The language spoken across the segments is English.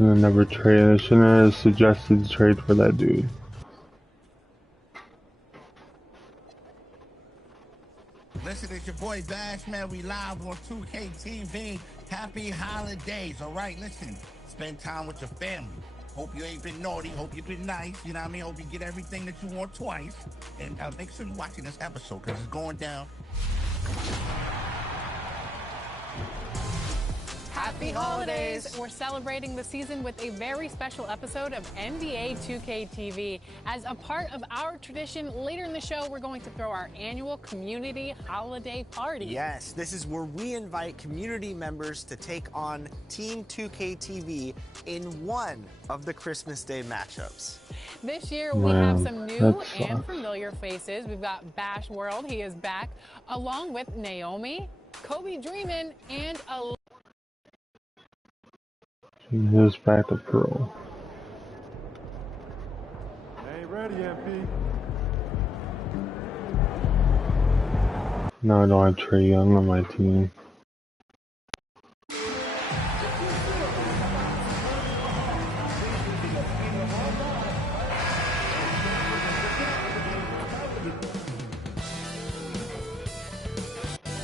I never trade. I shouldn't have suggested to trade for that dude. Listen, it's your boy Bash, man. We live on 2K TV. Happy holidays, all right? Listen, spend time with your family. Hope you ain't been naughty. Hope you've been nice. You know what I mean? Hope you get everything that you want twice. And make sure you're watching this episode because it's going down. Happy holidays! We're celebrating the season with a very special episode of NBA 2K TV. As a part of our tradition, later in the show, we're going to throw our annual community holiday party. Yes, this is where we invite community members to take on Team 2K TV in one of the Christmas Day matchups. This year, we have some new and familiar faces. We've got Bash World, he is back, along with Naomi, Kobe Dreamin', and a He's back to pro. Ain't ready, MP. No, I don't have Trae Young on my team.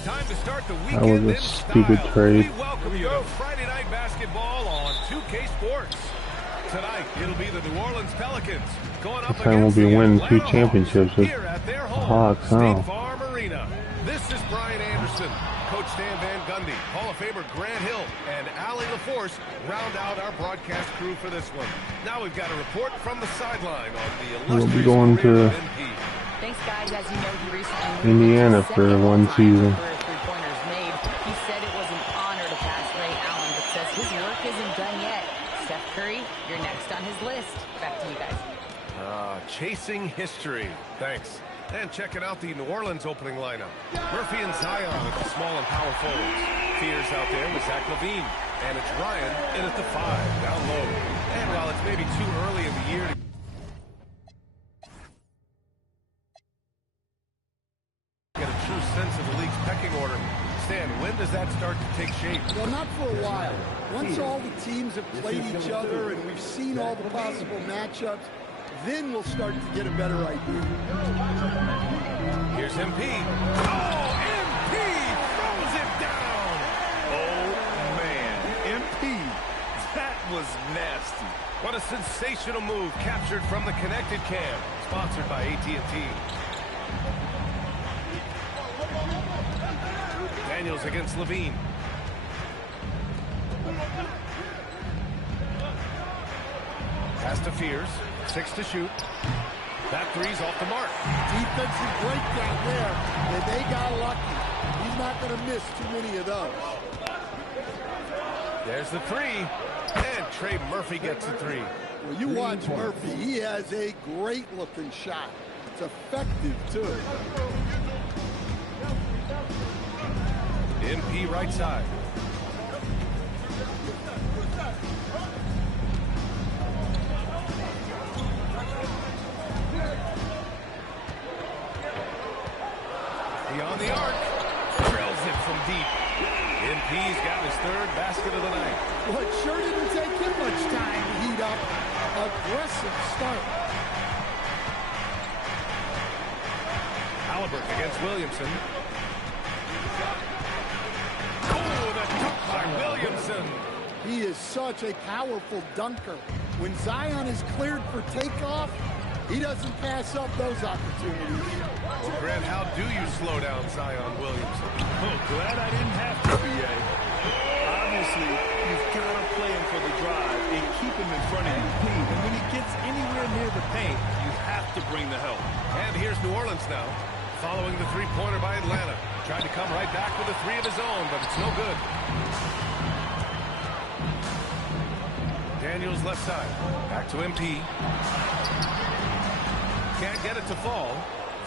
Time to start the That weekend was a in stupid style. trade. We welcome you to Friday Night Basketball on 2K Sports. Tonight, it'll be the New Orleans Pelicans going up This time we'll against be the winning Atlanta 2 championships with here at their the home, Hawks, huh? State Farm Arena. This is Brian Anderson, Coach Stan Van Gundy, Hall of Famer Grant Hill, and Allie LaForce round out our broadcast crew for this one. Now we've got a report from the sideline on the We'll be illustrious going career to of MP. Thanks, guys. As you know, he recently moved Indiana into for second one all-time season. number of three-pointers made. He said it was an honor to pass Ray Allen, but says his work isn't done yet. Steph Curry, you're next on his list. Back to you guys. Chasing history. Thanks. And checking out the New Orleans opening lineup. Murphy and Zion at the small and power forwards. Fears out there with Zach LaVine. And it's Ryan in at the 5, down low. And while it's maybe too early in the year to get a true sense of the league's pecking order, Stan, when does that start to take shape? Well, not for a while. Once all the teams have played each other and we've seen all the possible matchups, then we'll start to get a better idea. Here's MP. Oh, MP throws it down. Oh, man. MP, that was nasty. What a sensational move captured from the connected cam. Sponsored by AT&T. Daniels against Levine. Pass to Fears. 6 to shoot. That three's off the mark. Defensive breakdown there, and they got lucky. He's not going to miss too many of those. There's the 3. And Trey Murphy gets the 3. Well, you watch Murphy. He has a great-looking shot. It's effective, too. MP right side. Beyond the arc. Drills it from deep. MP's got his 3rd basket of the night. Well, it sure didn't take him much time to heat up. Aggressive start. Halliburton against Williamson. Oh, the dunk by Williamson. He is such a powerful dunker. When Zion is cleared for takeoff, he doesn't pass up those opportunities. Well, Grant, how do you slow down Zion Williamson? Oh, glad I didn't have to, BA. Obviously, you've got to play him for the drive and keep him in front of you. And when he gets anywhere near the paint, you have to bring the help. And here's New Orleans now, following the three-pointer by Atlanta. Tried to come right back with a 3 of his own, but it's no good. Daniels left side. Back to MP. Can't get it to fall.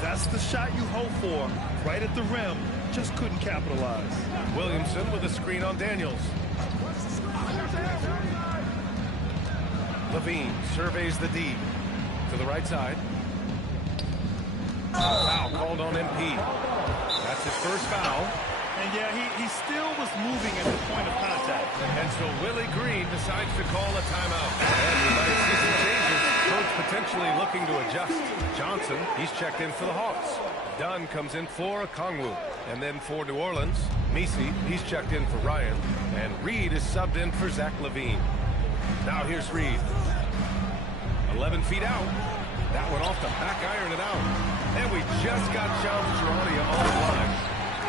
That's the shot you hope for. Right at the rim. Just couldn't capitalize. Williamson with a screen on Daniels. Levine surveys the D. To the right side. Foul called on MP. That's his first foul. And yeah, he still was moving at the point of contact. And so Willie Green decides to call a timeout. And we might see some changes. Coach potentially looking to adjust. Johnson, he's checked in for the Hawks. Dunn comes in for Kongwu. And then for New Orleans, Misi, he's checked in for Ryan. And Reed is subbed in for Zach LaVine. Now here's Reed. 11 feet out. That one off the back, iron it out. And we just got Shams Charania on the line.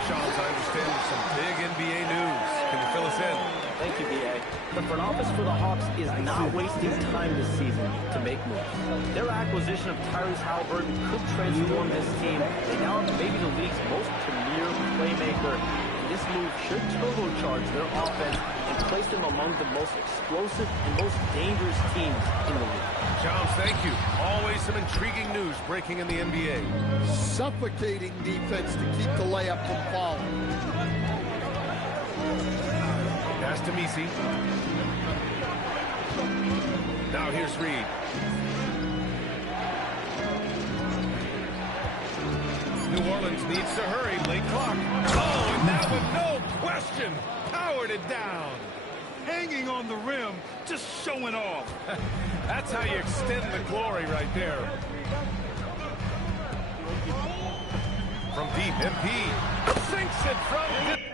Shams, I understand there's some big NBA news. Can you fill us in? Thank you, B.A. The front office for the Hawks is not wasting time this season to make moves. Their acquisition of Tyrese Halliburton could transform this team. They now have maybe the league's most premier playmaker. And this move should turbocharge their offense and place them among the most explosive and most dangerous teams in the league. Shams, thank you. Always some intriguing news breaking in the NBA. Suffocating defense to keep the layup from falling. Pass to Misi. Now here's Reed. New Orleans needs to hurry. Late clock. Oh, and that one, no question, powered it down. Hanging on the rim, just showing off. That's how you extend the glory right there. From deep, MP sinks it from deep.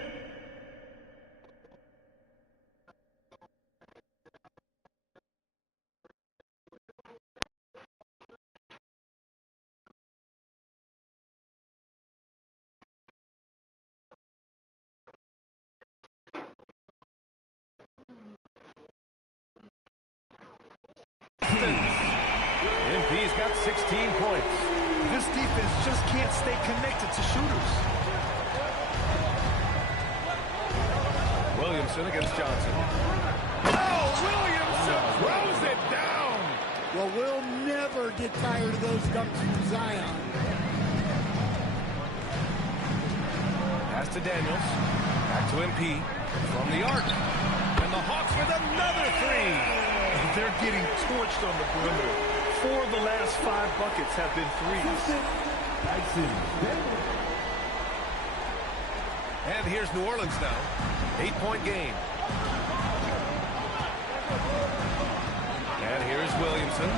MP's got 16 points. This defense just can't stay connected to shooters. Williamson against Johnson. Oh, Williamson throws it down. Well, we'll never get tired of those dunks from Zion. Pass to Daniels. Back to MP. From the arc. And the Hawks with another three. They're getting torched on the perimeter. 4 of the last 5 buckets have been threes. And here's New Orleans now. 8-point game. And here's Williamson.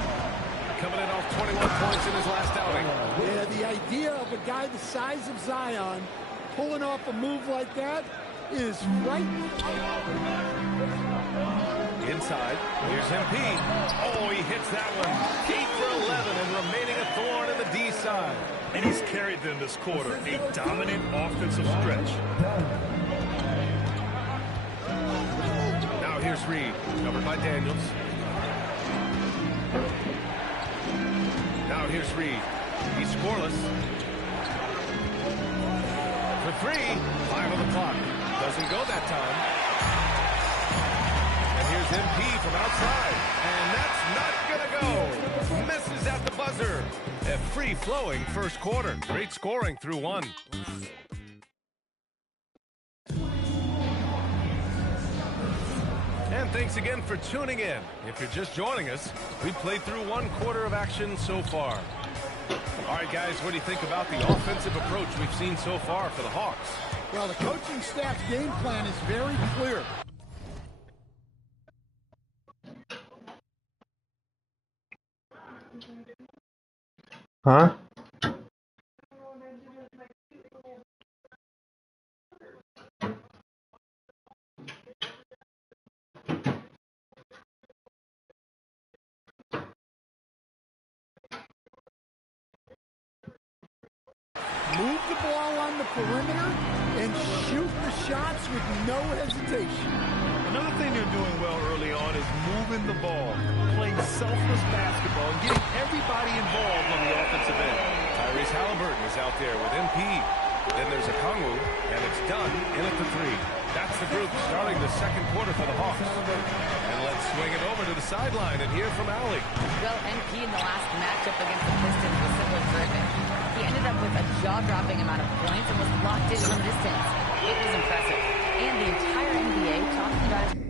Coming in off 21 points in his last outing. Yeah, the idea of a guy the size of Zion pulling off a move like that is frightening. Inside, here's MP. Oh, he hits that one. 8 for 11 and remaining a thorn in the D side. And he's carried them this quarter. A dominant offensive stretch. Now here's Reed, covered by Daniels. Now here's Reed. He's scoreless. For 3, 5 on the clock. Doesn't go that time. Here's MP from outside, and that's not gonna go. Misses at the buzzer. A free-flowing first quarter. Great scoring through 1. And thanks again for tuning in. If you're just joining us, we played through 1 quarter of action so far. All right, guys, what do you think about the offensive approach we've seen so far for the Hawks? Well, the coaching staff's game plan is very clear. Huh? Move the ball on the perimeter and shoot the shots with no hesitation. Another thing they're doing well early on is moving the ball, playing selfless basketball, and getting everybody involved on the offensive end. Tyrese Halliburton is out there with MP. Then there's a Kongwu, and it's done in at the 3. That's the group starting the second quarter for the Hawks. And let's swing it over to the sideline and hear from Allie. Well, MP in the last matchup against the Pistons was simply terrific. He ended up with a jaw-dropping amount of points and was locked in from distance. It was impressive. And the entire NBA talking about his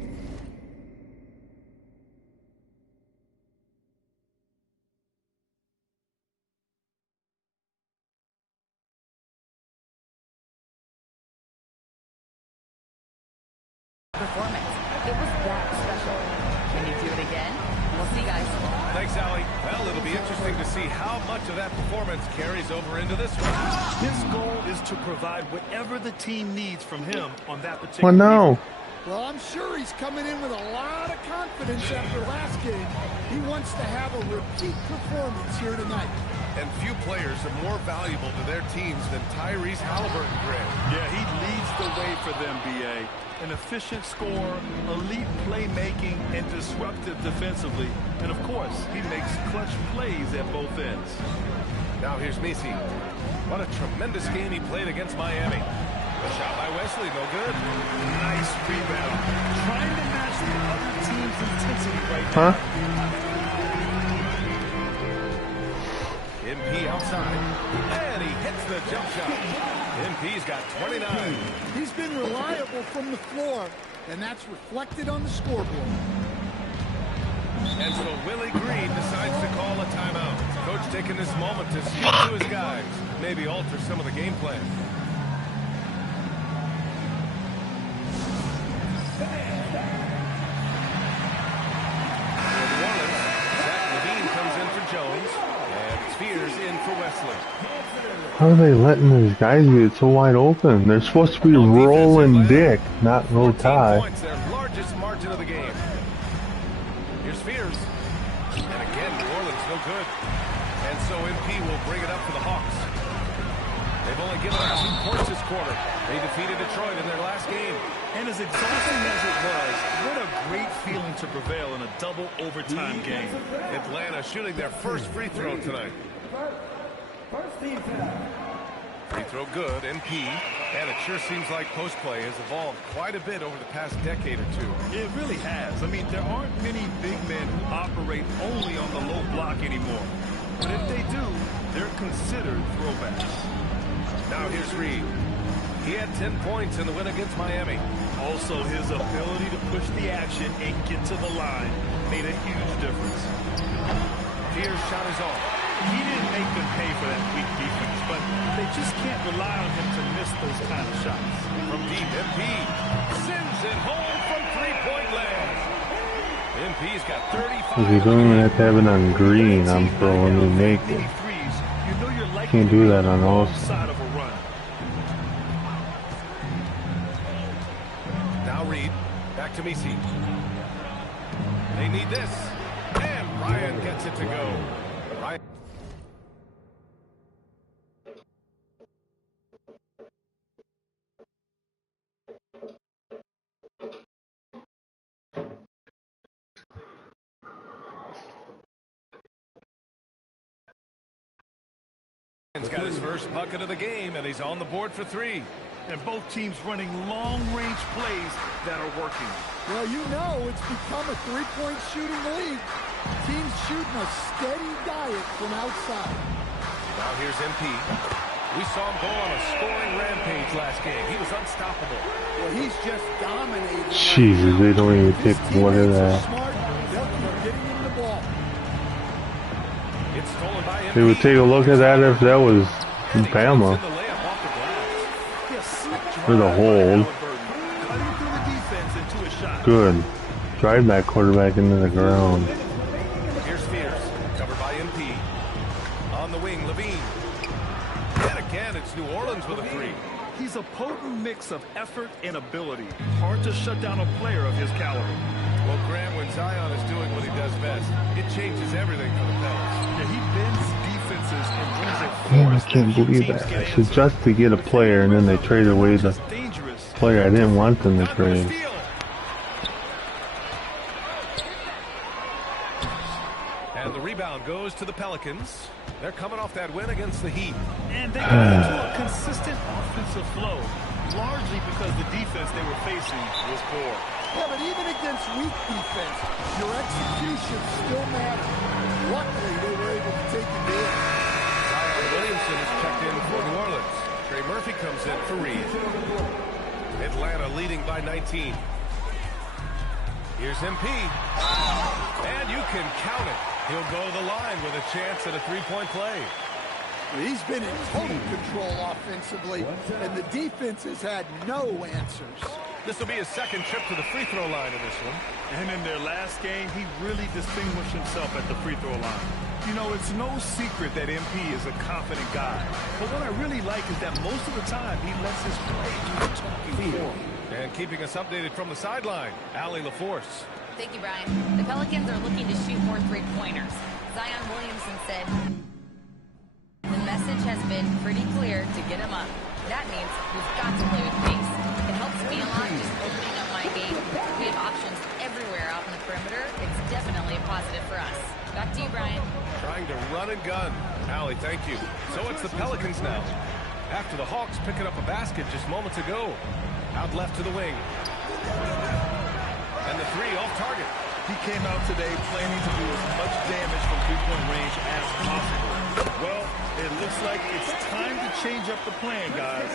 Sally. Well, it'll be interesting to see how much of that performance carries over into this one. His goal is to provide whatever the team needs from him on that particular Well, no. week. Well, I'm sure he's coming in with a lot of confidence after last game. He wants to have a repeat performance here tonight. And few players are more valuable to their teams than Tyrese Halliburton, Grant. Yeah, he leads the way for them, B.A. An efficient scorer, elite playmaking, and disruptive defensively. And, of course, he makes clutch plays at both ends. Now here's Messi. What a tremendous game he played against Miami. A shot by Wesley, no good. Nice rebound. Trying to match the other team's intensity right now. MP outside. And he hits the jump shot. MP's got 29. He's been reliable from the floor, and that's reflected on the scoreboard. And so Willie Green decides to call a timeout. Coach taking this moment to speak to his guys. Maybe alter some of the game plan. How are they letting these guys get so wide open? They're supposed to be rolling dick, not roll tie. Points, their largest margin of the game. Here's Spears. And again, New Orleans no good. And so MP will bring it up for the Hawks. They've only given up 2 points this quarter. They defeated Detroit in their last game. And as exhausting as it was, what a great feeling to prevail in a double overtime game. Atlanta shooting their first free throw tonight. Free throw good, MP. And it sure seems like post play has evolved quite a bit over the past decade or two. It really has. I mean, there aren't many big men who operate only on the low block anymore. But if they do, they're considered throwbacks. Now here's Reed. He had 10 points in the win against Miami. Also, his ability to push the action and get to the line made a huge difference. Pierce shot is off. He didn't make them pay for that weak defense, but they just can't rely on him to miss those kind of shots. From deep, MP sends it home from three-point land. MP's got 35. If you don't have to have it on green, I'm throwing you make it. Can't do that on all sides. Now Reed, back to Messi. They need this. And Ryan gets it to go. Ryan. He's got his first bucket of the game, and he's on the board for 3. And both teams running long-range plays that are working. Well, you know it's become a three-point shooting league. Teams shooting a steady diet from outside. Now here's MP. We saw him go on a scoring rampage last game. He was unstoppable. Well, he's just dominating. Jesus, they don't even take one of that. They'll keep getting him the ball. It's stolen by MP. They would take a look at that if that was Bama. For the hold. Good. Drive that quarterback into the ground. Here's Spears, covered by MP. On the wing, Levine. And again, it's New Orleans with a 3. He's a potent mix of effort and ability. Hard to shut down a player of his caliber. Well, Grant, when Zion is doing what he does best, it changes everything for the Pels. Yeah, he bends defenses and brings it Man, I forth. can't believe that. I said just to get a player, and then they traded away the player I didn't want them to trade. And the rebound goes to the Pelicans. They're coming off that win against the Heat. And they got into a consistent offensive flow, largely because the defense they were facing was poor. Yeah, but even against weak defense, your execution still matters. Luckily, they were able to take advantage. Zion Williamson is checked in for New Orleans. Trey Murphy comes in for Reed. Atlanta leading by 19. Here's MP. And you can count it. He'll go the line with a chance at a 3-point play. He's been in total control offensively, and the defense has had no answers. This will be his second trip to the free throw line in this one. And in their last game, he really distinguished himself at the free throw line. You know, it's no secret that MP is a confident guy. But what I really like is that most of the time, he lets his play do the talking for him. And keeping us updated from the sideline, Allie LaForce. Thank you, Brian. The Pelicans are looking to shoot more three-pointers. Zion Williamson said, "The message has been pretty clear to get him up. That means we've got to play with pace. It helps me a lot just opening up my game. We have options everywhere out in the perimeter. It's definitely a positive for us." Back to you, Brian. Trying to run and gun. Allie, thank you. So it's the Pelicans now. After the Hawks picking up a basket just moments ago. Out left to the wing. And the three off target. He came out today planning to do as much damage from three-point range as possible. Well, it looks like it's time to change up the plan, guys.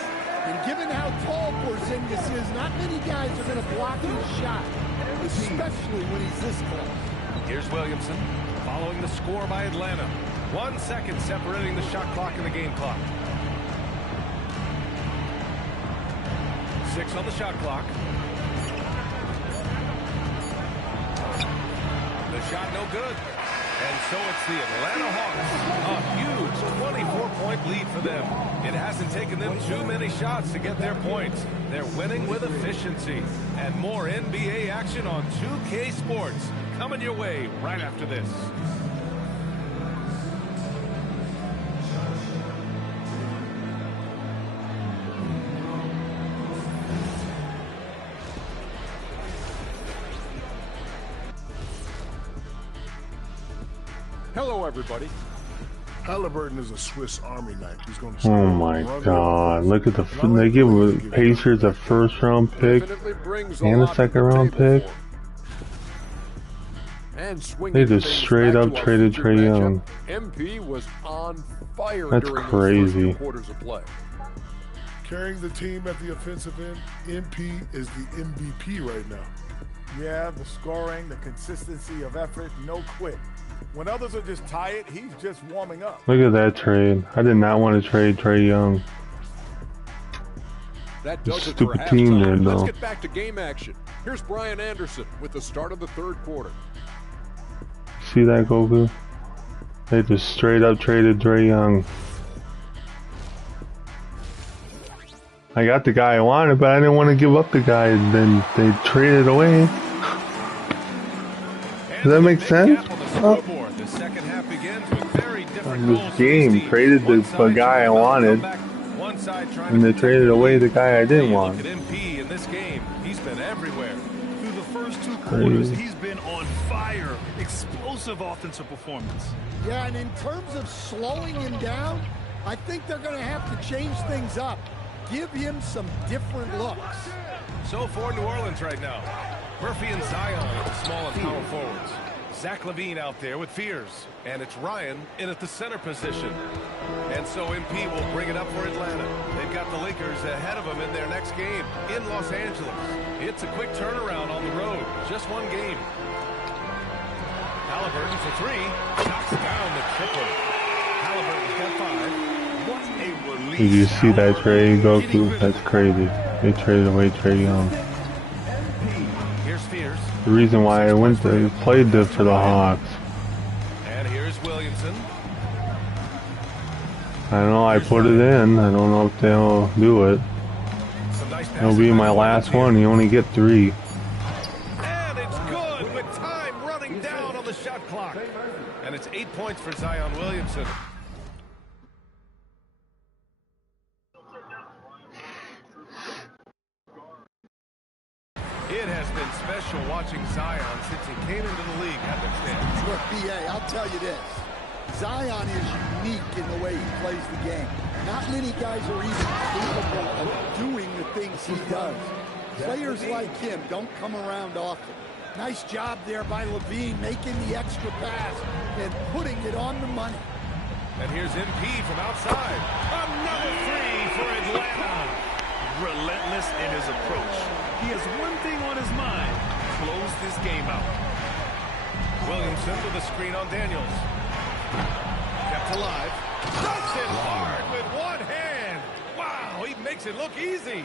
And given how tall Porzingis is, not many guys are going to block his shot, especially when he's this close. Here's Williamson, following the score by Atlanta. 1 second separating the shot clock and the game clock. 6 on the shot clock. The shot no good. And so it's the Atlanta Hawks. A huge 24-point lead for them. It hasn't taken them too many shots to get their points. They're winning with efficiency. And more NBA action on 2K Sports. Coming your way right after this. Hello, everybody. Halliburton is a Swiss Army knife. He's going to. Oh my God! Look at the they give the Pacers a first-round pick and a second-round pick. They just straight up traded Trae Young. MP was on fire. That's during crazy. those quarters of play. Carrying the team at the offensive end, MP is the MVP right now. Yeah, the scoring, the consistency of effort, no quit. When others are just tired, he's just warming up. Look at that trade. I did not want to trade Trae Young. That does it for Stupid team there, halftime. Let's though. get back to game action. Here's Brian Anderson with the start of the third quarter. See that, Goku? They just straight up traded Trae Young. I got the guy I wanted, but I didn't want to give up the guy, and then they traded away. Does that make sense? This game traded the guy I wanted, and they traded away the guy I didn't want. MP in this game, he's been everywhere. Through the first 2 quarters, he's been on fire. Explosive offensive performance. Yeah, and in terms of slowing him down, I think they're going to have to change things up. Give him some different looks. So for New Orleans right now, Murphy and Zion at the small and power forwards. Zach LaVine out there with Fears. And it's Ryan in at the center position. And so MP will bring it up for Atlanta. They've got the Lakers ahead of them in their next game in Los Angeles. It's a quick turnaround on the road. Just 1 game. Halliburton for 3. Knocks down the triple. Halliburton's got 5. What a release. Did you see that trade, Goku? That's crazy. They traded away Trae Young. Here's Fears. The reason why I went to played for the Hawks. And here's Williamson. I don't know, I put it in. I don't know if they'll do it. It'll be my last one. You only get 3. And it's good with time running down on the shot clock. And it's 8 points for Zion Williamson. It has been special watching Zion since he came into the league, hasn't it? Look, B.A., I'll tell you this. Zion is unique in the way he plays the game. Not many guys are even capable of doing the things he does. Players like him don't come around often. Nice job there by LaVine, making the extra pass and putting it on the money. And here's MP from outside. Another 3 for Atlanta. Relentless in his approach. He has one thing on his mind. Close this game out. Williamson with a screen on Daniels. Kept alive. Dunks it hard with 1 hand. Wow, he makes it look easy.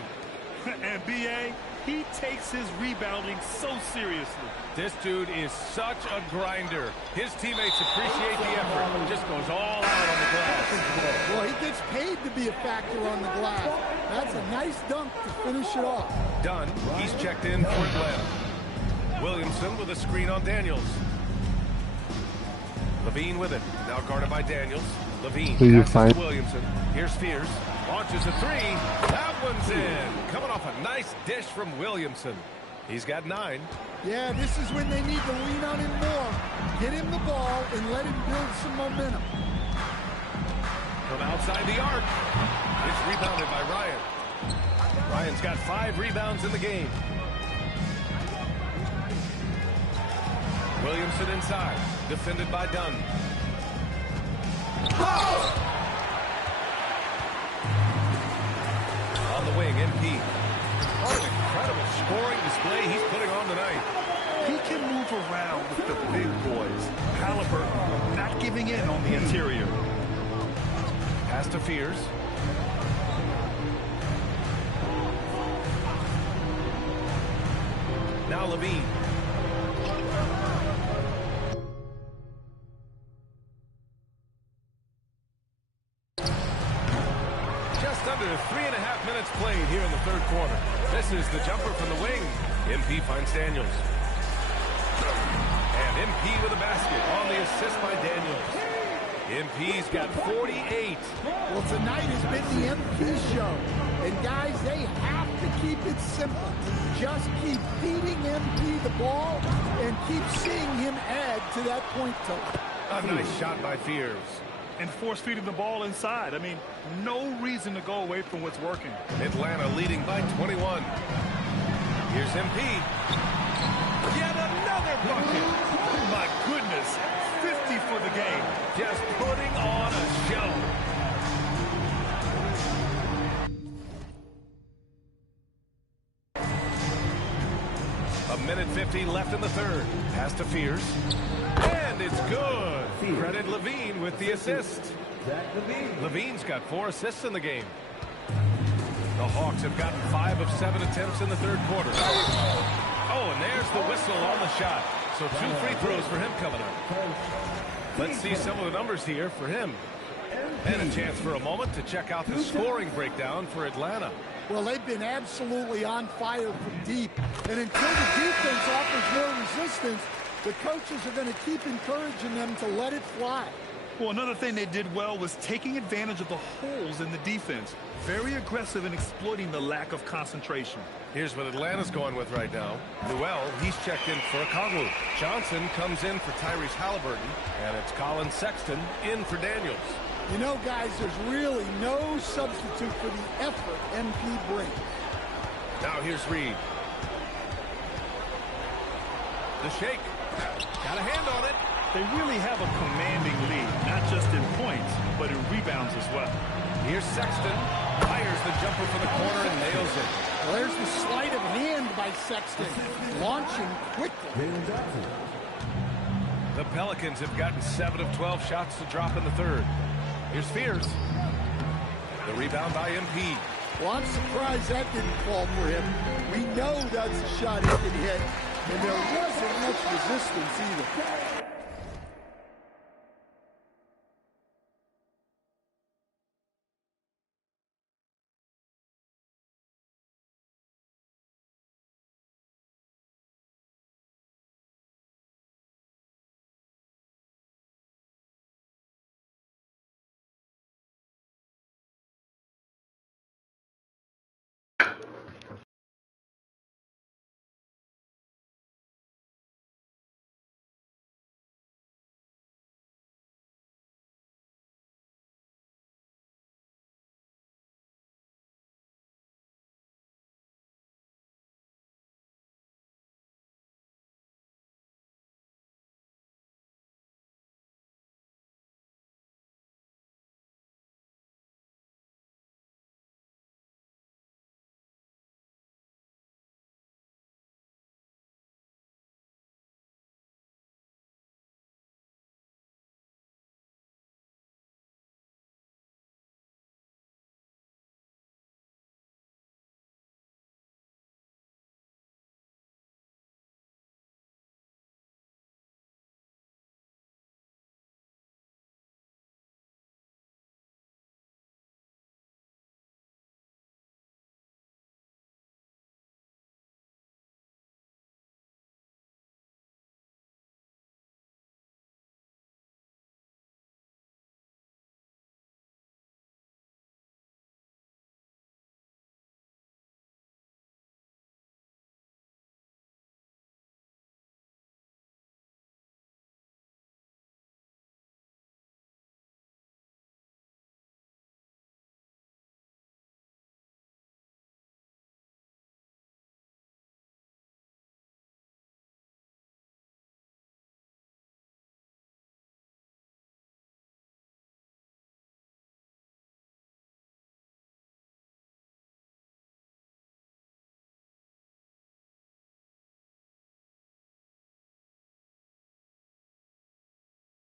And B.A., He takes his rebounding so seriously. This dude is such a grinder. His teammates appreciate the effort. Just goes all out on the glass. Well, he gets paid to be a factor on the glass. That's a nice dunk to finish it off. Dunn, he's checked in for Atlanta. Williamson with a screen on Daniels. Levine with it. Now guarded by Daniels. Levine passes to Williamson. Here's Fears. Launches a three. That one's in. Coming off a nice dish from Williamson. He's got 9. Yeah, this is when they need to lean on him more. Get him the ball and let him build some momentum. From outside the arc. It's rebounded by Ryan. Ryan's got 5 rebounds in the game. Williamson inside. Defended by Dunn. Oh! On the wing, MP. What an incredible scoring display he's putting on tonight. He can move around with the big boys. Halliburton not giving in on the interior. Pass to Fears. Now Levine. Under 3.5 minutes played here in the third quarter. This is the jumper from the wing. MP finds Daniels. And MP with a basket on the assist by Daniels. MP's got 48. Well, tonight has been the MP show. And guys, they have to keep it simple. Just keep feeding MP the ball and keep seeing him add to that point total. A nice shot by Fears. And force feeding the ball inside. I mean, no reason to go away from what's working. Atlanta leading by 21. Here's MP. Yet another bucket. Oh, my goodness. 50 for the game. Just putting on a show. A minute 50 left in the third. Pass to Fears. And it's good. Credit Levine with the assist. Levine's got 4 assists in the game. The Hawks have gotten 5 of 7 attempts in the third quarter. Oh, and there's the whistle on the shot. So 2 free throws for him coming up. Let's see some of the numbers here for him. And a chance for a moment to check out the scoring breakdown for Atlanta. Well, they've been absolutely on fire from deep. And until the defense offers more resistance, the coaches are going to keep encouraging them to let it fly. Well, another thing they did well was taking advantage of the holes in the defense. Very aggressive in exploiting the lack of concentration. Here's what Atlanta's going with right now. Newell, he's checked in for Okongwu. Johnson comes in for Tyrese Halliburton. And it's Colin Sexton in for Daniels. You know, guys, there's really no substitute for the effort MP brings. Now here's Reed. The shake. Got a hand on it. They really have a commanding lead, not just in points, but in rebounds as well. Here's Sexton. Fires the jumper for the corner and nails it. Well, there's the sleight of hand by Sexton. Launching quickly. The Pelicans have gotten 7 of 12 shots to drop in the third. Here's Fears. The rebound by MP. Well, I'm surprised that didn't fall for him. We know that's a shot he can hit, and there wasn't much resistance either.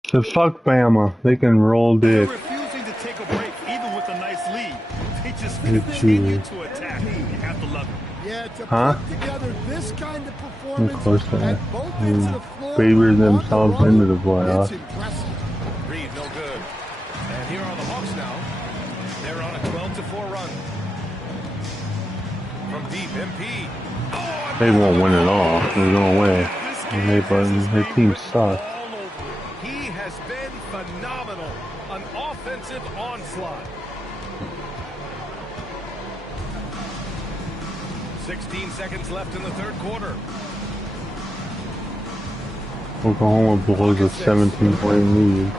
So fuck Bama. They can roll They're dick. refusing to take a break, even with a nice lead. They just Good continue cheese. to attack. You have to love it. Yeah, to Huh? put together this kind of Of performance course they at both ends of the floor, favored on the themselves run, into the it's playoffs. impressive. Reed, no good. And here are the Hawks now. They're on a 12-4 run. From deep, MP. Oh, They won't win it all. There's no way. Their team sucks. he has been phenomenal. An offensive onslaught. 16 seconds left in the third quarter. Oklahoma blows a 17-point lead.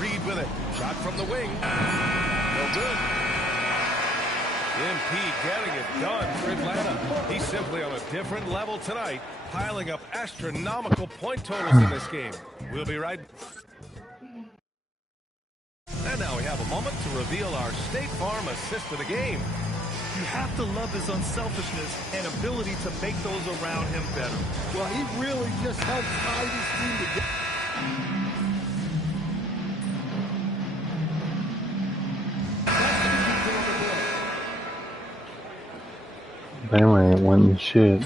Reed with it. Shot from the wing. No good. MP getting it done for Atlanta. He's simply on a different level tonight, piling up astronomical point totals in this game. We'll be right. And now we have a moment to reveal our State Farm assist of the game. You have to love his unselfishness and ability to make those around him better. Well, he really just helped tie this team together. Bama ain't winning shit.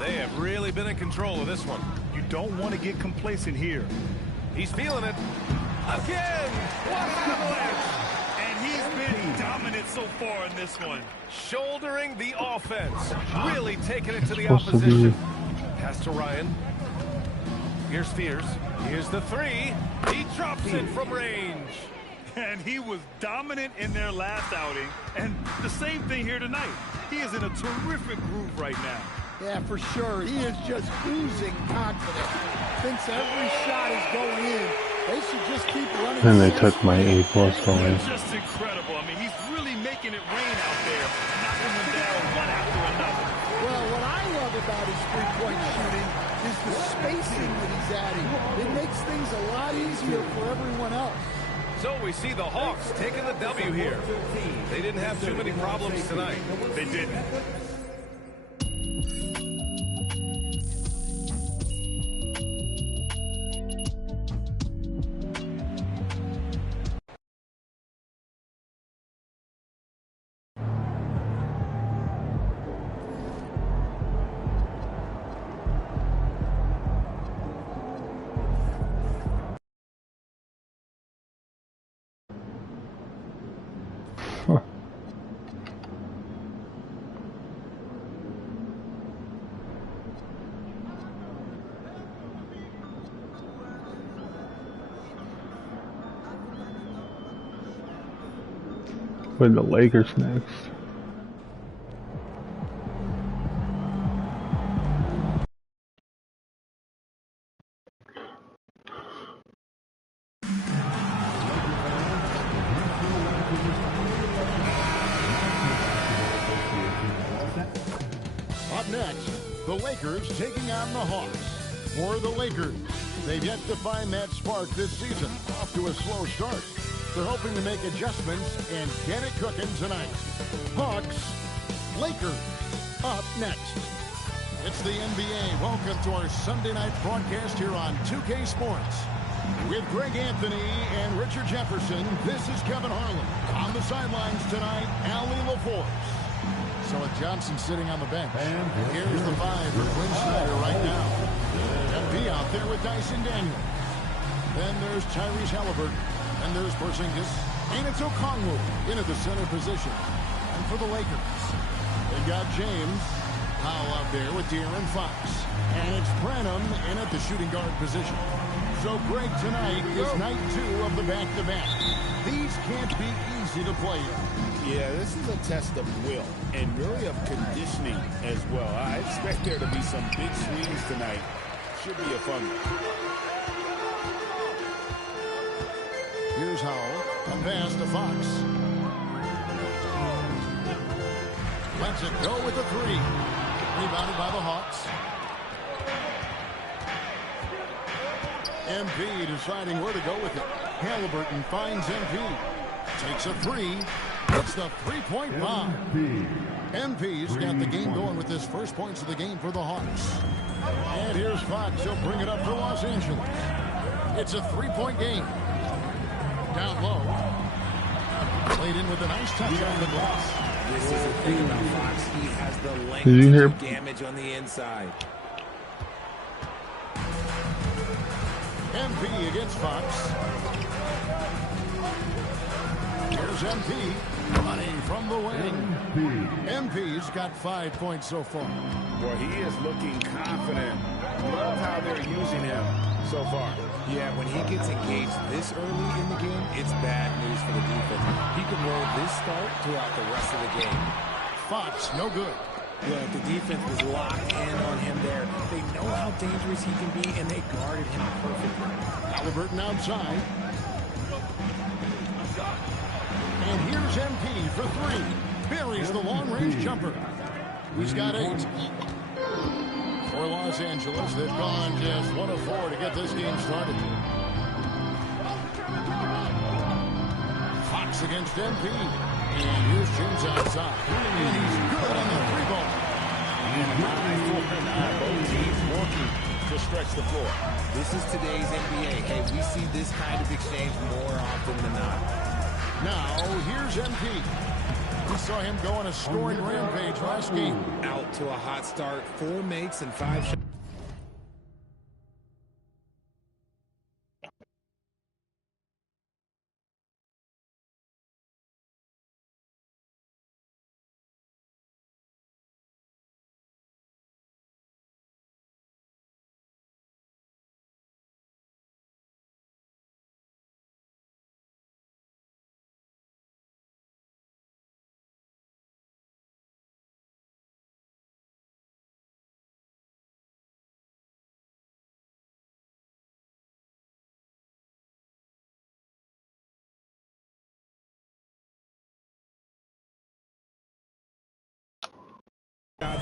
They have really been in control of this one. You don't want to get complacent here. He's feeling it. Again! What an avalanche! And he's been dominant so far in this one. Shouldering the offense. Really taking it to the Supposed to be- opposition. Pass to Ryan. Here's Spears. Here's the three. He drops it from range. And he was dominant in their last outing. And the same thing here tonight. He is in a terrific groove right now. Yeah, for sure. He is just oozing confidence. Thinks every shot is going in. They should just keep running. And they took my A+ away. It's just incredible. I mean, he's really making it rain out there, knocking them down one after another. Well, what I love about his three-point shooting is the spacing that he's adding. It makes things a lot easier for everyone else. So we see the Hawks taking the W here. They didn't have too many problems tonight. They didn't. With the Lakers next. Up next, the Lakers taking on the Hawks. For the Lakers, they've yet to find that spark this season. Off to a slow start. They're hoping to make adjustments and get it cooking tonight. Hawks, Lakers, up next. It's the NBA. Welcome to our Sunday night broadcast here on 2K Sports. With Greg Anthony and Richard Jefferson, this is Kevin Harlan. On the sidelines tonight, Allie LaForce. So with Johnson sitting on the bench. And here's the five for Quinn Snyder right now. MP out there with Dyson Daniels. Then there's Tyrese Halliburton. And there's Porzingis. And it's Okongwu into the center position. And for the Lakers, they've got James Powell out there with De'Aaron Fox. And it's Branham in at the shooting guard position. So Greg, tonight is night 2 of the back-to-back. These can't be easy to play in. Yeah, this is a test of will and really of conditioning as well. I expect there to be some big swings tonight. Should be a fun one. Here's Howell. A pass to Fox. Lets it go with the three. Rebounded by the Hawks. MP deciding where to go with it. Halliburton finds MP. Takes a three. It's the three-point bomb. MP's got the game going with his first points of the game for the Hawks. And here's Fox. He'll bring it up for Los Angeles. It's a three-point game. Down low. Played in with a nice touch on the glass. This is the thing about Fox. He has the length Did you to hear? do damage on the inside. MP against Fox. Here's MP running from the wing. MP's got 5 points so far. Boy, he is looking confident. Love how they're using him so far. Yeah, when he gets engaged this early in the game, it's bad news for the defense. He could roll this start throughout the rest of the game. Fox, no good. Look, the defense was locked in on him there. They know how dangerous he can be, and they guarded him perfectly. Halliburton outside. And here's MP for three. Buries the long-range jumper. He's got 8. For Los Angeles, they've gone just 1 of 4 to get this game started. Fox against MP. And here's James outside. And he's good on the 3-ball. And 9-4-9. Both teams working to stretch the floor. This is today's NBA. Hey, we see this kind of exchange more often than not. Now, here's MP. We saw him go on a scoring rampage last game. Out to a hot start. 4 makes and 5 shots.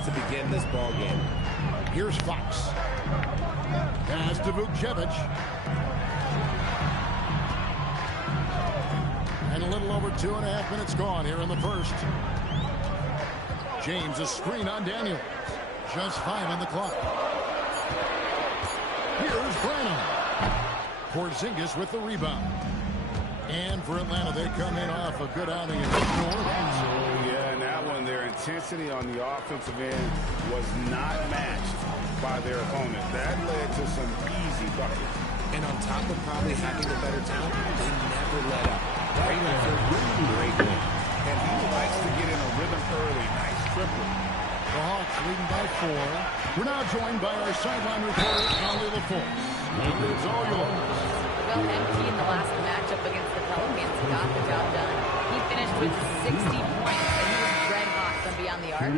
To begin this ball game. Here's Fox. Pass to Vukcevic. And a little over 2.5 minutes gone here in the first. James, a screen on Daniel. Just 5 on the clock. Here's Branham. Porzingis with the rebound. And for Atlanta, they come in off a good outing in New Orleans. Yeah, and that one, their intensity on the offensive end was not matched by their opponent. That led to some easy buckets. And on top of probably having the better talent, they never let up. Great effort, great win. And he likes to get in a rhythm early. Nice triple. The Hawks leading by 4. We're now joined by our sideline reporter, Ali LaForce. It's all yours. Well, MP in the last matchup against the Pelicans got the job done. He finished with 60 points, and he was red hot from beyond the arc,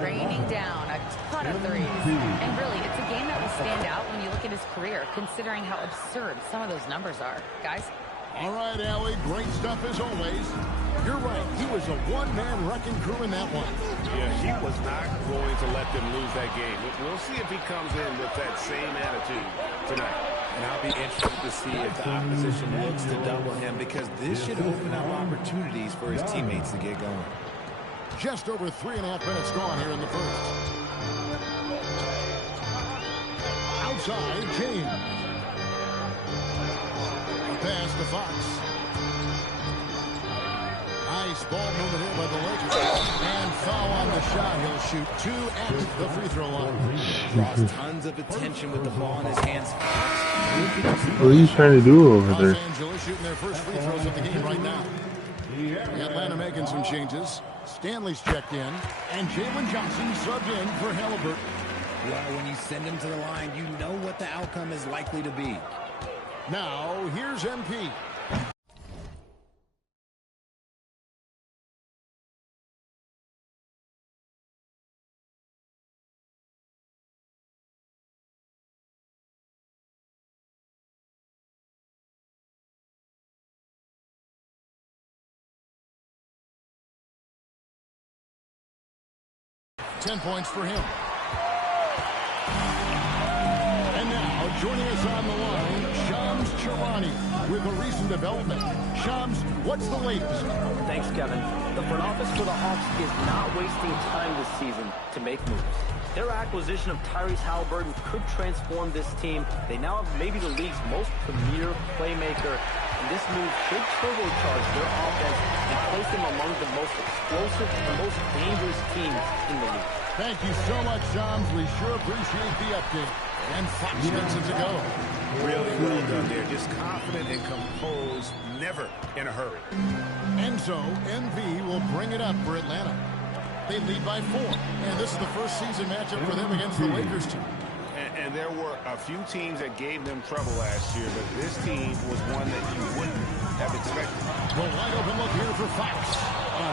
raining down a ton of threes. And really, it's a game that will stand out when you look at his career, considering how absurd some of those numbers are. Guys? All right, Allie, great stuff as always. You're right. He was a one-man wrecking crew in that one. Yeah, he was not going to let them lose that game. We'll see if he comes in with that same attitude tonight. And I'll be interested to see if the opposition looks to double him, because this should open up opportunities for his teammates to get going. Just over 3.5 minutes gone here in the first. Outside, James. A pass to Fox. Nice ball movement here by the Lakers. And foul on the shot. He'll shoot 2 at the free throw line. Draws tons of attention with the ball in his hands. What are you trying to do over there? Los Angeles shooting their first free throws of the game right now. Atlanta making some changes. Stanley's checked in. And Jalen Johnson subbed in for Halliburton. Well, when you send him to the line, you know what the outcome is likely to be. Now, here's MP. Ten points for him. And now, joining us on the line, Sean Shams Charani with a recent development. Shams, what's the latest? Thanks, Kevin. The front office for the Hawks is not wasting time this season to make moves. Their acquisition of Tyrese Halliburton could transform this team. They now have maybe the league's most premier playmaker, and this move should turbocharge their offense and place them among the most explosive and most dangerous teams in the league. Thank you so much, Shams. We sure appreciate the update. And Fox gets it to go. Really well done there. Just confident and composed, never in a hurry. And so, MV will bring it up for Atlanta. They lead by 4, and this is the first season matchup for them against the Lakers team. And there were a few teams that gave them trouble last year, but this team was one that you wouldn't have expected. The wide open look here for Fox.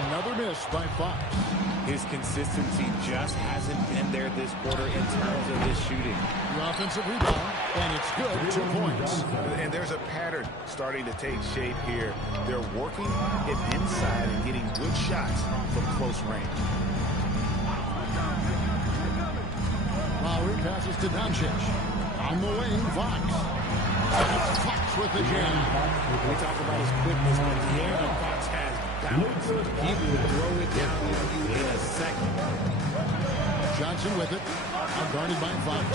Another miss by Fox. His consistency just hasn't been there this quarter in terms of his shooting. The offensive rebound, and it's good, 2 points. And there's a pattern starting to take shape here. They're working it inside and getting good shots from close range. Lowry passes to Doncic. On the wing, Fox. That's Fox with the jam. We talk about his quickness, but De'Aaron Fox has balance. He will throw it down with you in a second. Johnson with it. Guarded by Fox.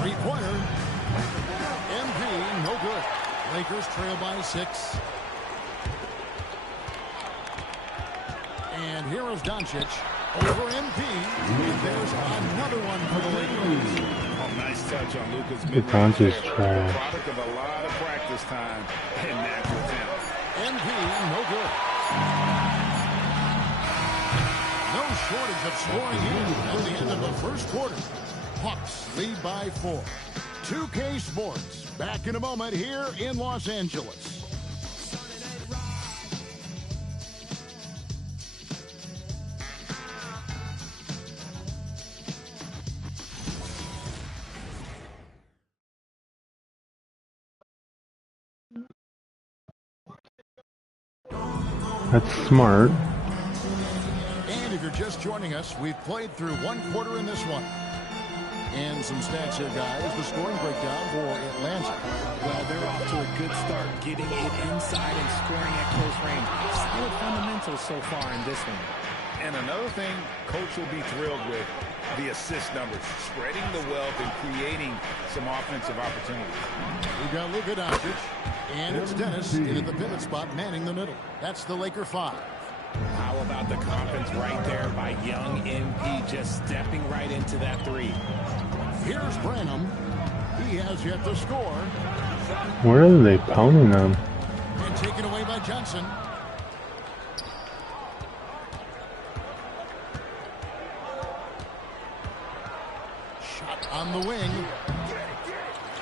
3-pointer. MP, no good. Lakers trail by 6. And here is Doncic. Over MP, and there's another one for the Lakers. Oh, nice touch on Luka's mid-range. The product of a lot of practice time and natural talent. MP, no good. No shortage of scoring here at the end of the first quarter. Hawks lead by 4. 2K Sports, back in a moment here in Los Angeles. That's smart. And if you're just joining us, we've played through 1 quarter in this one. And some stats here, guys. The scoring breakdown for Atlanta. Well, they're off to a good start, getting it inside and scoring at close range. Solid fundamentals so far in this one. And another thing Coach will be thrilled with, the assist numbers, spreading the wealth and creating some offensive opportunities. We've got Luka Doncic, and it's Dennis in at the pivot spot, manning the middle. That's the Laker 5. How about the confidence right there by young MP, just stepping right into that 3. Here's Branham. He has yet to score. Where are they pounding them? And taken away by Johnson. Shot on the wing.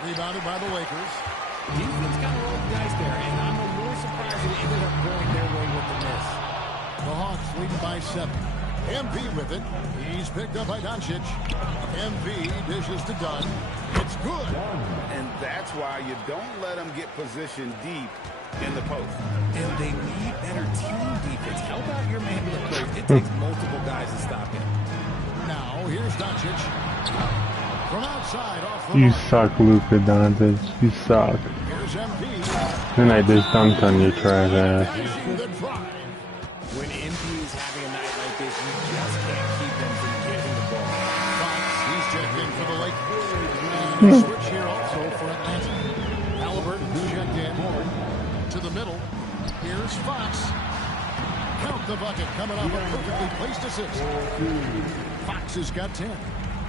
Rebounded by the Lakers. Defense kind of rolled the dice there, and I'm a little surprised it ended up going their way with the miss. The Hawks lead by 7. MP with it. He's picked up by Doncic. MP dishes to Dunn. It's good. And that's why you don't let them get positioned deep in the post. And they need better team defense. Help out your man with the post. It takes multiple guys to stop him. Now, here's Doncic. From outside, off the You mark. suck, Luka Doncic. You suck. Here's MP. And I just dunked on your trash ass. When MP is having a night like this, you just can't keep them from getting the ball. Fox, he's checked in for the Lakers. And a switch here also for Atlanta. Halliburton checked in to the middle. Here's Fox. Count the bucket coming off a perfectly placed assist. Fox has got 10.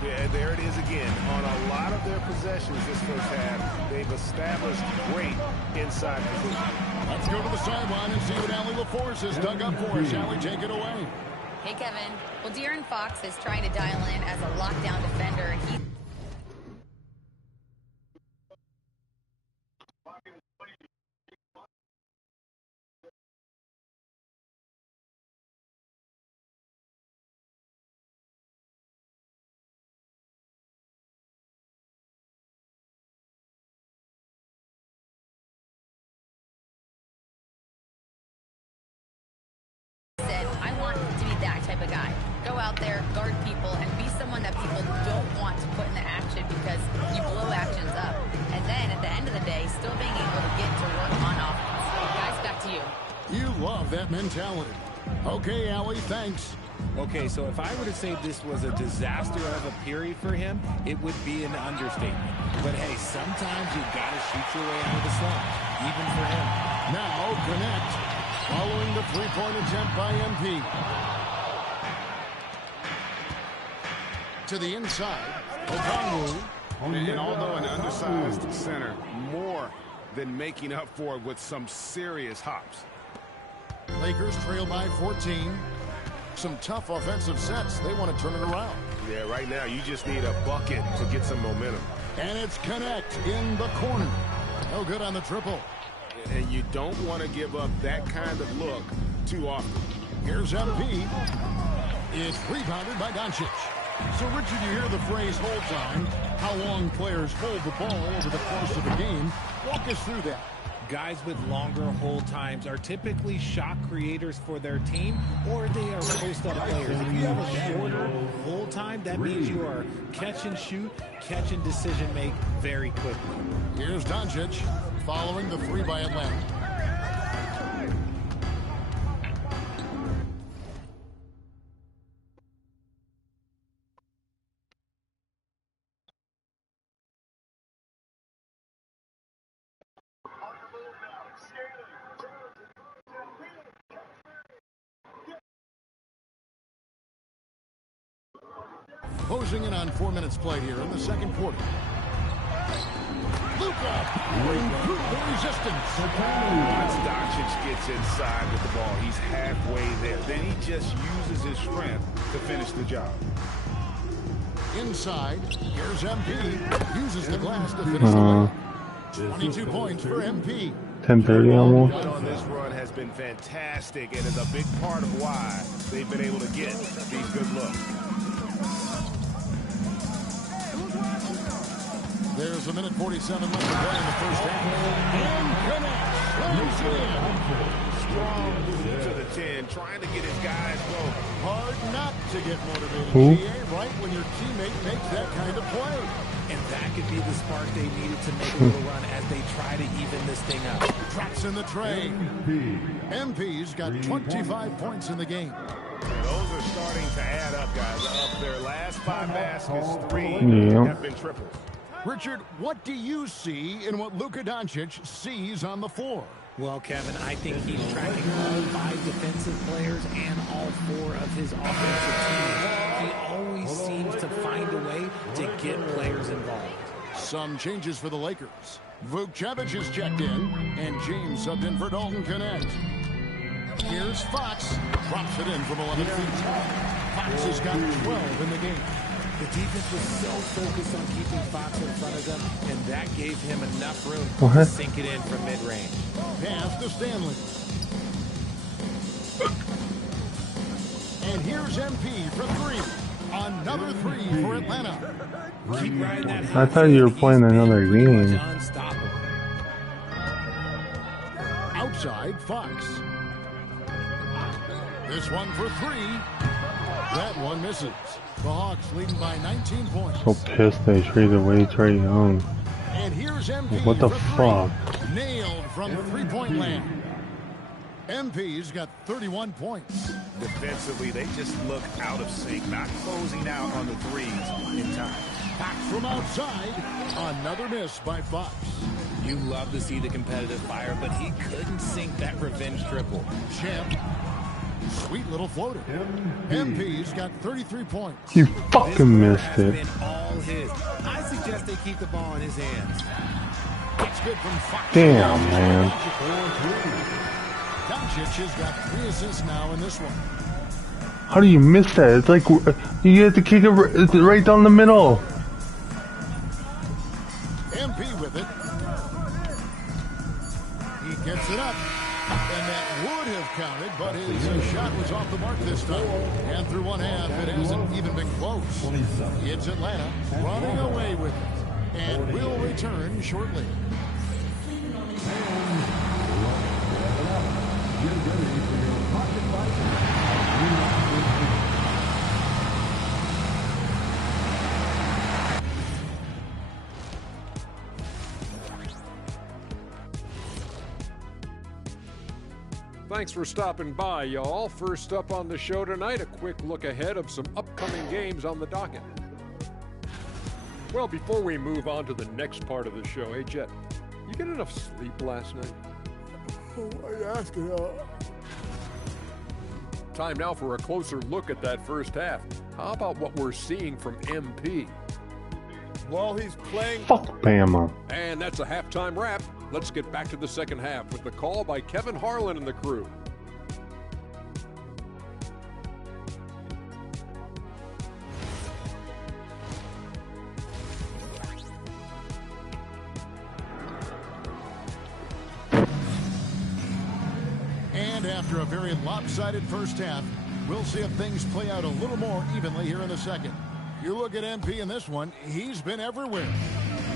Yeah, there it is again. On a lot of their possessions this first half, they've established great inside position. Let's go to the sideline and see what Allie LaForce has dug up for us. Allie, take it away. Hey, Kevin. Well, De'Aaron Fox is trying to dial in as a lockdown defender, and he... said, I want to be that type of guy. Go out there, guard people, and be someone that people don't want to put in mentality. Okay, Allie, thanks. Okay, so if I were to say this was a disaster of a period for him, it would be an understatement. But hey, sometimes you gotta shoot your way out of the slump, even for him. Now connect, following the three-point attempt by MP. To the inside, Okongwu. And although an undersized center, more than making up for it with some serious hops. Lakers trail by 14. Some tough offensive sets. They want to turn it around. Yeah, right now you just need a bucket to get some momentum. And it's connect in the corner. No good on the triple. And you don't want to give up that kind of look too often. Here's MP. It's rebounded by Doncic. So, Richard, you hear the phrase hold time, how long players hold the ball over the course of the game. Walk us through that. Guys with longer hold times are typically shot creators for their team, or they are post-up players. If you have a shorter hold time, that means you are catch and shoot, catch and decision make very quickly. Here's Doncic following the three by Atlanta. Closing in on 4 minutes played here in the second quarter. Luka through the resistance. Once Doncic gets inside with the ball, he's halfway there. Then he just uses his strength to finish the job. Inside, here's MP. Uses the glass to finish the layup. 22 points for MP. 10:30 almost. On this run has been fantastic and is a big part of why they've been able to get these good looks. There's a minute 47 left to play in the first half. And connects. Strong move to the 10, trying to get his guys going. Hard not to get motivated, Who? GA, right when your teammate makes that kind of play. And that could be the spark they needed to make a little run as they try to even this thing up. Drops in the tray. MP's got 25 points in the game. Those are starting to add up, guys. Of their last 5 baskets, 3 have been triples. Richard, what do you see in what Luka Doncic sees on the floor? Well, Kevin, I think he's tracking all 5 defensive players and all 4 of his offensive team. He always seems to find a way to get players involved. Some changes for the Lakers. Vukcevic is checked in, and James subbed in for Dalton Connect. Here's Fox. Drops it in from 11 feet. Fox has got 12 in the game. The defense was so focused on keeping Fox in front of them, and that gave him enough room to sink it in from mid-range. Pass to Stanley. And here's MP for 3. Another 3 for Atlanta. Keep riding that. I thought you were playing another game. Outside, Fox. This one for 3. That one misses. The Hawks leading by 19 points. So pissed they traded away Trae Young. And here's MP. What the for 3. fuck? Nailed from three-point land. MP's got 31 points. Defensively, they just look out of sync, not closing out on the threes in time. Back from outside, another miss by Fox. You love to see the competitive fire, but he couldn't sink that revenge triple. Champ. Sweet little floater. MP's got 33 points. You fucking missed it. Been all his. I suggest they keep the ball in his hands. That's good from Fox. Damn, man. Doncic has got 3 assists now in this one. How do you miss that? It's like you have to kick it right down the middle. MP with it. He gets it up. And that would have counted, but his shot was off the mark this time. And through one half, it hasn't even been close. It's Atlanta running away with it. And will return shortly. Thanks for stopping by, y'all. First up on the show tonight, a quick look ahead of some upcoming games on the docket. Well, before we move on to the next part of the show, hey, Jet, you get enough sleep last night? Why are you asking? Time now for a closer look at that first half. How about what we're seeing from MP? Well, he's playing. Fuck Bama. And that's a halftime wrap. Let's get back to the second half with the call by Kevin Harlan and the crew. And after a very lopsided first half, we'll see if things play out a little more evenly here in the second. You look at MP in this one, he's been everywhere.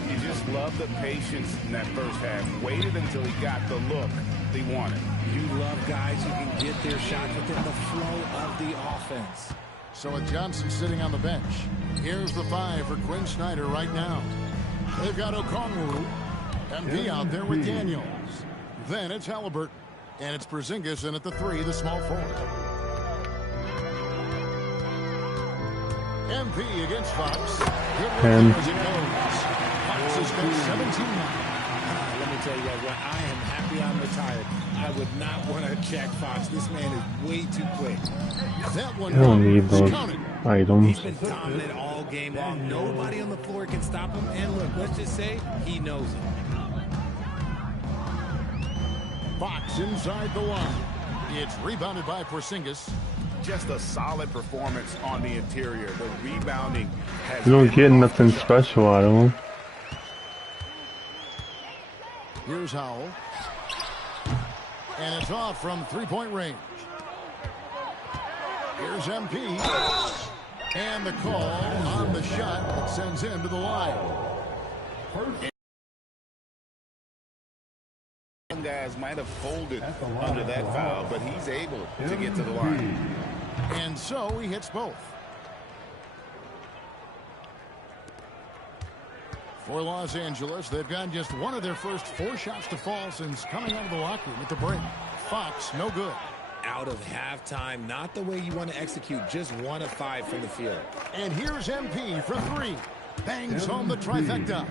You just love the patience in that first half. Waited until he got the look he wanted. You love guys who can get their shots within the flow of the offense. So with Johnson sitting on the bench, here's the 5 for Quinn Snyder right now. They've got Okongwu, MP out there with Daniels. Then it's Halliburton, and it's Porzingis in at the 3, the small forward. MP against Fox. And Fox has got 17 now. Let me tell you guys what, I am happy I'm retired. I would not want to check Fox. This man is way too quick. That one I don't need those items. He's been dominant all game long. Nobody on the floor can stop him. And look, let's just say he knows it. Fox inside the line. It's rebounded by Porzingis. Just a solid performance on the interior. The rebounding has You don't get nothing special out of them. Here's Howell. And it's off from three-point range. Here's MP. And the call on the shot that sends him to the line. Some guys might have folded under that foul, but he's able to get to the line. And so he hits both. For Los Angeles, they've gotten just one of their first 4 shots to fall since coming out of the locker room at the break. Fox, no good. Out of halftime, not the way you want to execute, just 1 of 5 from the field. And here's MP for 3. Bangs home the trifecta.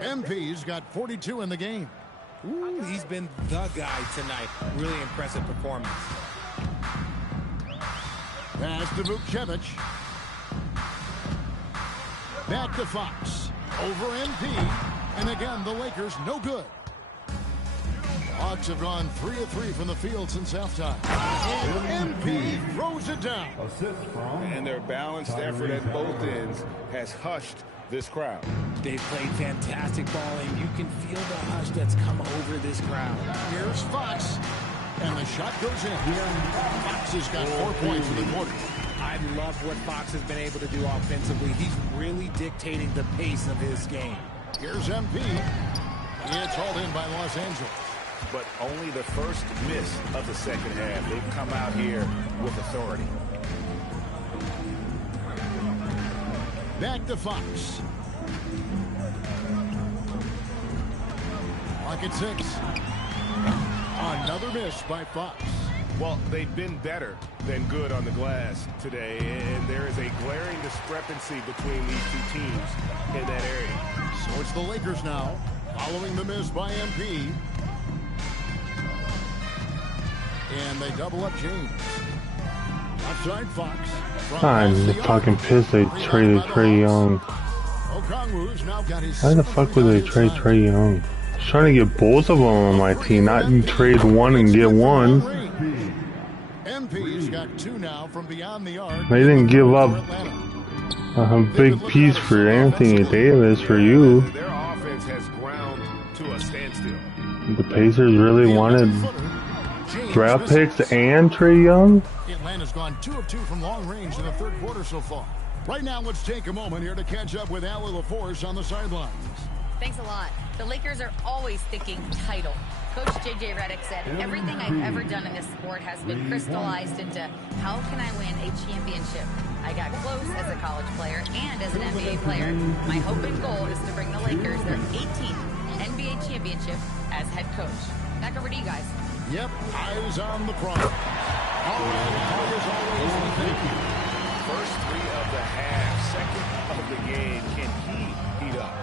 MP's got 42 in the game. Ooh, he's been the guy tonight. Really impressive performance. Pass to Vukcevic. Back to Fox. Over MP. And again, the Lakers no good. Hawks have gone 3 of 3 from the field since halftime. And MP throws it down. And their balanced effort at both ends has hushed this crowd. They played fantastic ball, and you can feel the hush that's come over this crowd. Here's Fox. And the shot goes in. Fox has got 4 points in the quarter. I love what Fox has been able to do offensively. He's really dictating the pace of his game. Here's MP. It's hauled in by Los Angeles. But only the first miss of the second half. They've come out here with authority. Back to Fox. Clock at 6. Another miss by Fox. Well, they've been better than good on the glass today, and there is a glaring discrepancy between these two teams in that area. So it's the Lakers now, following the miss by MP. And they double up James. Outside Fox. I'm fucking pissed they traded Trae Young. Okongwu's now got his. Why the fuck would they trade Trae Young? I was trying to get both of them on my team, not trade one and get one. MP's got 2 now from beyond the arc. They didn't give up a big piece for Anthony Davis for you. Their offense has ground to a standstill. The Pacers really wanted draft picks and Trae Young? Atlanta's gone 2 of 2 from long range in the third quarter so far. Right now, let's take a moment here to catch up with Allie LaForce on the sidelines. Thanks a lot. The Lakers are always thinking title. Coach J.J. Redick said, everything I've ever done in this sport has been crystallized into how can I win a championship. I got close as a college player and as an NBA player. My hope and goal is to bring the Lakers their 18th NBA championship as head coach. Back over to you guys. Yep, eyes on the prize. All right, as always, we thank you. First three of the half, second of the game. Can he heat up?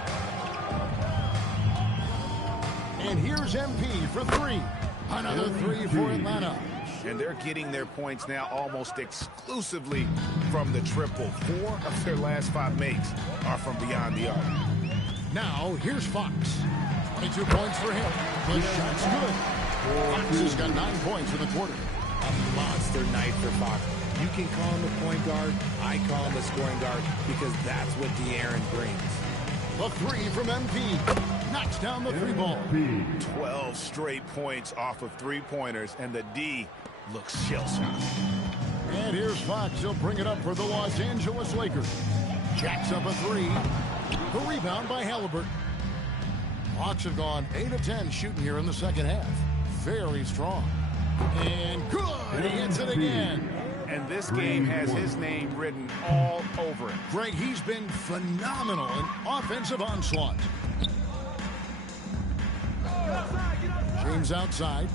And here's MP for three. Another three for Atlanta. And they're getting their points now almost exclusively from the triple. 4 of their last 5 makes are from beyond the arc. Now, here's Fox. 22 points for him. The shot's good. Fox has got 9 points in the quarter. A monster night for Fox. You can call him a point guard. I call him a scoring guard because that's what De'Aaron brings. The three from MP. Knocks down the three ball. 12 straight points off of three-pointers, and the D looks shell-shocked. And here's Fox. He'll bring it up for the Los Angeles Lakers. Jacks up a three. The rebound by Halliburton. Hawks have gone 8 of 10 shooting here in the second half. Very strong. And good. He hits it again. And this game has his name written all over it. Greg, he's been phenomenal in offensive onslaught. James outside.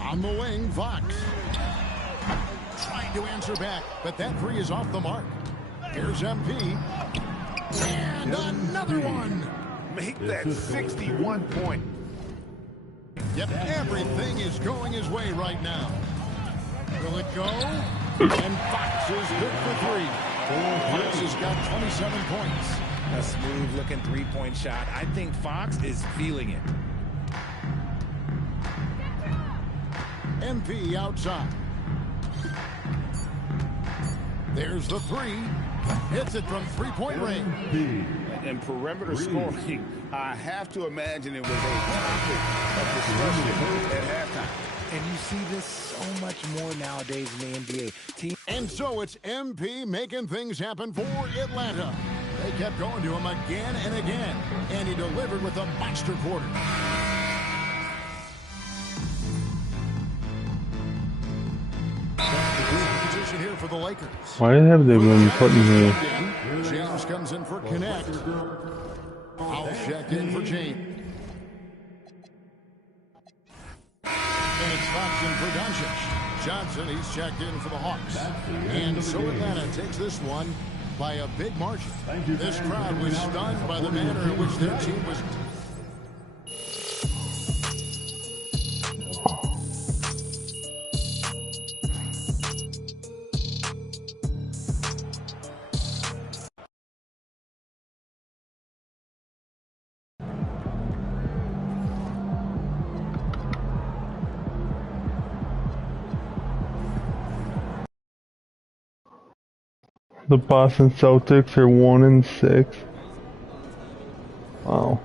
On the wing, Fox. Trying to answer back, but that three is off the mark. Here's MP. And another one. Make that 61 point. Yep, everything is going his way right now. Will it go? And Fox is good for three. Fox has got 27 points. A smooth-looking three-point shot. I think Fox is feeling it. MP outside. There's the three. Hits it from three-point range. And perimeter scoring, I have to imagine it was a topic of discussion at halftime. And you see this so much more nowadays in the NBA. And so it's MP making things happen for Atlanta. They kept going to him again and again, and he delivered with a monster quarter. Position here for the Lakers. Why have they been putting me? James comes in for connect. I'll check in for James. And it's Fox in for Doncic. Johnson, he's checked in for the Hawks. And so Atlanta takes this one by a big margin. This crowd was stunned by the manner in which their team was. The Boston Celtics are 1-6. Wow.